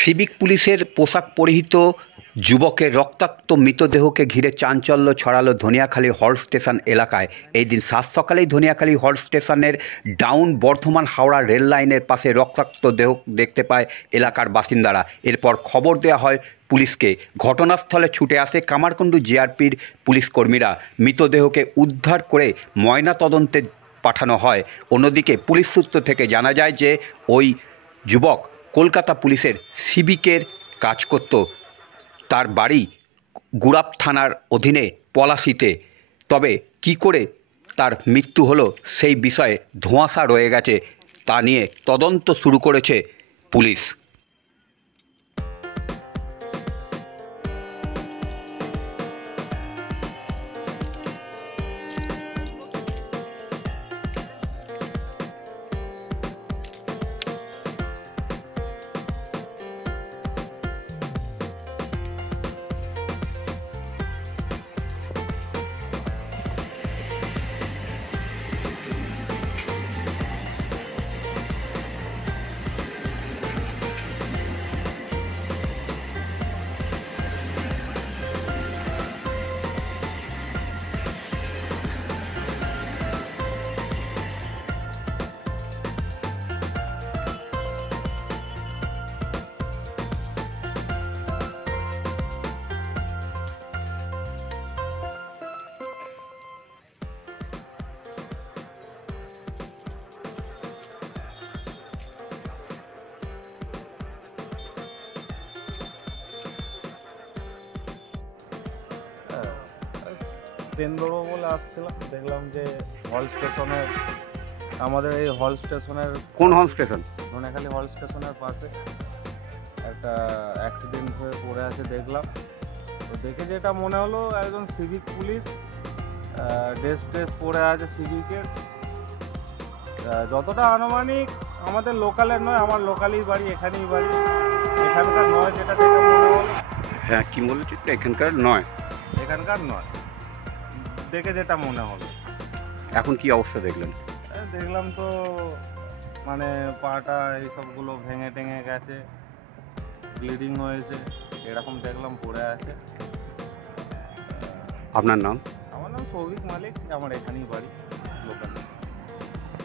Civic পুলিশের পোশাক পরিহিত যুবকের রক্তাক্ত মৃতদেহকে ঘিরে চাঞ্চল্য ছড়ালো ধনিয়াখালী হল্ট স্টেশন এলাকায়। এই দিন সাত সকালেই ধনিয়াখালী হল্ট স্টেশনের ডাউন বর্ধমান হাওড়া রেল লাইনের পাশে রক্তাক্ত দেহ দেখতে পায় এলাকার বাসিন্দারা। এরপর খবর দেওয়া হয় পুলিশকে। ঘটনাস্থলে ছুটে আসে কামারকুণ্ডু জিআরপির পুলিশ কর্মীরা। মৃতদেহকে উদ্ধার করে ময়নাতদন্তে পাঠানো হয়। অন্যদিকে পুলিশ সূত্র থেকে জানা যায় যে ওই যুবক কলকাতা পুলিশের সিভিকের কাজ করত। তার বাড়ি গুড়াপ থানার অধীনে পলাশিতে। তবে কি করে তার মৃত্যু হলো সেই বিষয়ে ধোঁয়াশা রয়ে গেছে। তা নিয়ে তদন্ত শুরু করেছে পুলিশ। ট্রেন ধরবো বলে আসছিলাম, দেখলাম যে হল স্টেশনের আমাদের এই হল স্টেশনের কোন হল স্টেশন? ধনিয়াখালী হল স্টেশনের পাশে একটা অ্যাক্সিডেন্ট হয়ে পড়ে আছে দেখলাম। তো দেখে যেটা মনে হলো একজন সিভিক পুলিশ ড্রেস পরে আছে সিভিকের। যতটা আনুমানিক আমাদের লোকালের নয়, আমার লোকালই বাড়ি, এখানেই বাড়ি, এখানকার নয় যেটা দেখে মনে হলো। হ্যাঁ, কি বলেছি, এখানকার নয়, এখানকার নয় দেখে যেটা মনে হলো। এখন কি অবস্থা দেখলেন? দেখলাম তো মানে পাটা এইসবগুলো ভেঙে টেঙে গেছে, ব্লিডিং হয়েছে, এরকম দেখলাম পড়ে আছে। আপনার নাম? আমার নাম সৌভিক মালিক, আমার এখানেই বাড়ি লোকাল।